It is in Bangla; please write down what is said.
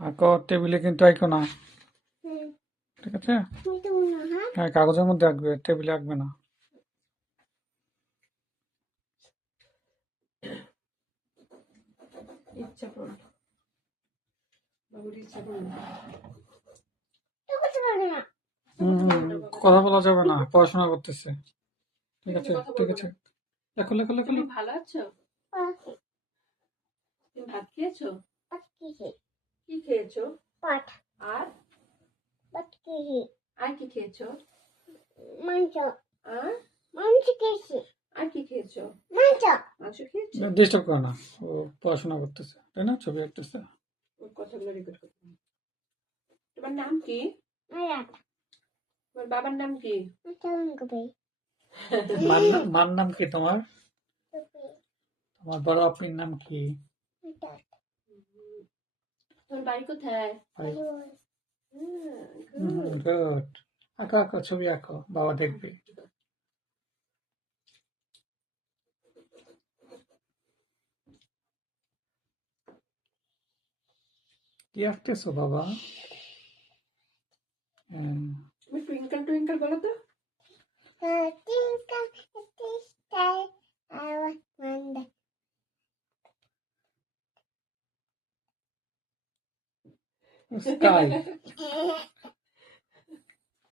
আঁকো, টেবিলে কিন্তু আঁকো না, হুম, ঠিক আছে? তুমি তো মনে হয় হ্যাঁ, কাগজের মধ্যে আঁকবে, টেবিলে আঁকবে না। ইচ্ছা করলো, বাবুর ইচ্ছা করলো। তো করতে পারবে না। কথা বলা যাবে না, পড়াশোনা করতেছে। ঠিক আছে, কথা ঠিক বলবো আছে। না। লেখো লেখো লেখো তুমি লেখো। ভালো আছো? পাখি তুমি ভাত খেয়েছো? পাখি কি খেয়েছো? পাট আর পাখি আর কি খেয়েছো? মাংস আর মাংস খেয়েছি আর কি খেয়েছো? মাংস মাংস খেয়েছো? ডিস্টার্ব করো না, ও পড়াশোনা করতেছে, তাই না? ছবি আঁকতেছে। ওর কথাগুলো রেকর্ড করতে হবে। তোমার নাম কি? রাত তোমার বাবার নাম কি? চালন কবে মার নাম কি তোমার? তোমার বড় আপির নাম কি? তোমার বাড়ি কোথায়? গুড। আঁকো আঁকো, ছবি আঁকো, বাবা দেখবে। কি আঁকতেছো বাবা? তুমি টুইঙ্কল টুইঙ্কল বলো তো। স্কাই।